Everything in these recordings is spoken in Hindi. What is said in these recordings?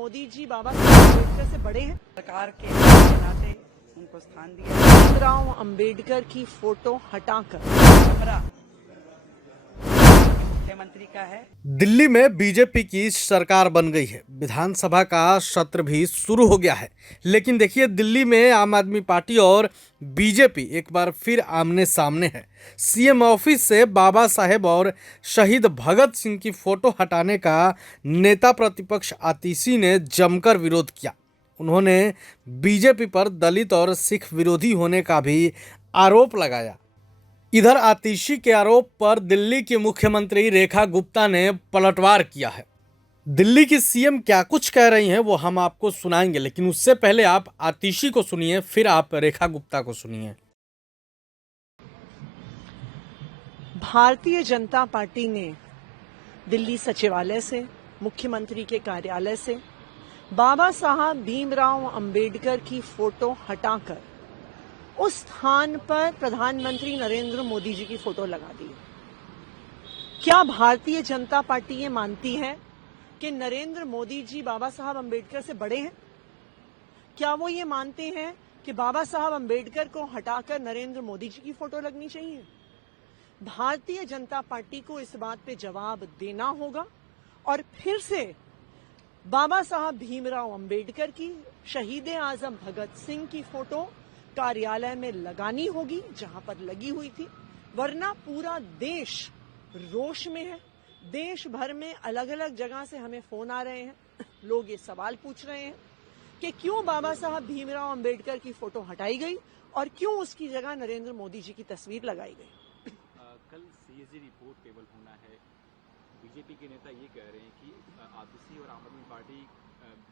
मोदी जी बाबा साहब अम्बेडकर से बड़े हैं। सरकार के नाते उनको स्थान दिया। भीमराव अम्बेडकर की फोटो हटाकर कमरा मुख्यमंत्री का है। दिल्ली में बीजेपी की सरकार बन गई है, विधानसभा का सत्र भी शुरू हो गया है। लेकिन देखिए, दिल्ली में आम आदमी पार्टी और बीजेपी एक बार फिर आमने सामने है। सीएम ऑफिस से बाबा साहेब और शहीद भगत सिंह की फोटो हटाने का नेता प्रतिपक्ष आतिशी ने जमकर विरोध किया। उन्होंने बीजेपी पर दलित और सिख विरोधी होने का भी आरोप लगाया। इधर आतिशी के आरोप पर दिल्ली की मुख्यमंत्री रेखा गुप्ता ने पलटवार किया है। दिल्ली की सीएम क्या कुछ कह रही हैं वो हम आपको सुनाएंगे, लेकिन उससे पहले आप आतिशी को सुनिए, फिर आप रेखा गुप्ता को सुनिए। भारतीय जनता पार्टी ने दिल्ली सचिवालय से, मुख्यमंत्री के कार्यालय से बाबा साहब भीमराव अंबेडकर की फोटो हटाकर उस स्थान पर प्रधानमंत्री नरेंद्र मोदी जी की फोटो लगा दी। क्या भारतीय जनता पार्टी ये मानती है कि नरेंद्र मोदी जी बाबा साहब अंबेडकर से बड़े हैं? क्या वो ये मानते हैं कि बाबा साहब अंबेडकर को हटाकर नरेंद्र मोदी जी की फोटो लगनी चाहिए? भारतीय जनता पार्टी को इस बात पे जवाब देना होगा और फिर से बाबा साहब भीमराव अंबेडकर की, शहीद आजम भगत सिंह की फोटो कार्यालय में लगानी होगी जहां पर लगी हुई थी, वरना पूरा देश रोष में है। देश भर में अलग अलग जगह से हमें फोन आ रहे हैं, लोग ये सवाल पूछ रहे हैं कि क्यों बाबा साहब भीमराव अंबेडकर की फोटो हटाई गई और क्यों उसकी जगह नरेंद्र मोदी जी की तस्वीर लगाई गई। कल सीएजी रिपोर्ट टेबल होना है। बीजेपी के नेता ये कह रहे हैं कि आतिशी और आम आदमी पार्टी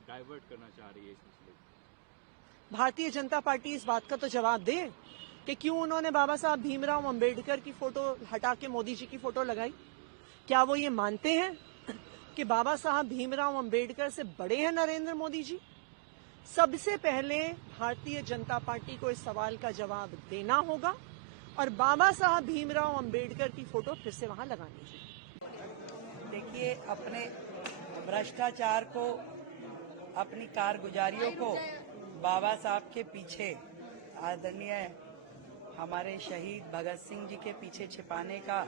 डाइवर्ट करना चाह रही है इस मसले को। भारतीय जनता पार्टी इस बात का तो जवाब दे कि क्यों उन्होंने बाबा साहब भीमराव अंबेडकर की फोटो हटा के मोदी जी की फोटो लगाई। क्या वो ये मानते हैं कि बाबा साहब भीमराव अंबेडकर से बड़े हैं नरेंद्र मोदी जी? सबसे पहले भारतीय जनता पार्टी को इस सवाल का जवाब देना होगा और बाबा साहब भीमराव अंबेडकर की फोटो फिर से वहां लगानी चाहिए। देखिए, अपने भ्रष्टाचार को, अपनी कारगुजारियों को बाबा साहब के पीछे, आदरणीय हमारे शहीद भगत सिंह जी के पीछे छिपाने का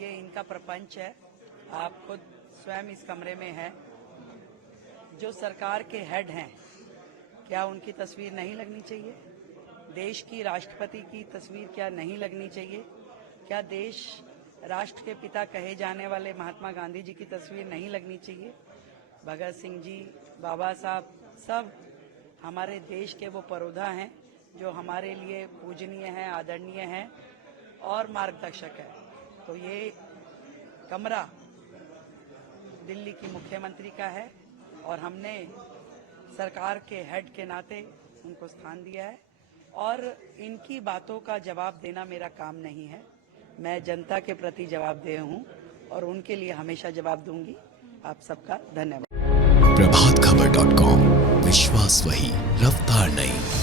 ये इनका प्रपंच है। आप खुद स्वयं इस कमरे में हैं। जो सरकार के हेड हैं, क्या उनकी तस्वीर नहीं लगनी चाहिए? देश की राष्ट्रपति की तस्वीर क्या नहीं लगनी चाहिए? क्या देश राष्ट्र के पिता कहे जाने वाले महात्मा गांधी जी की तस्वीर नहीं लगनी चाहिए? भगत सिंह जी, बाबा साहब सब हमारे देश के वो पुरोधा हैं जो हमारे लिए पूजनीय हैं, आदरणीय हैं और मार्गदर्शक है। तो ये कमरा दिल्ली की मुख्यमंत्री का है और हमने सरकार के हेड के नाते उनको स्थान दिया है और इनकी बातों का जवाब देना मेरा काम नहीं है। मैं जनता के प्रति जवाबदेह हूं और उनके लिए हमेशा जवाब दूंगी। आप सबका धन्यवाद। प्रभातखबर.com, विश्वास वही, रफ्तार नहीं।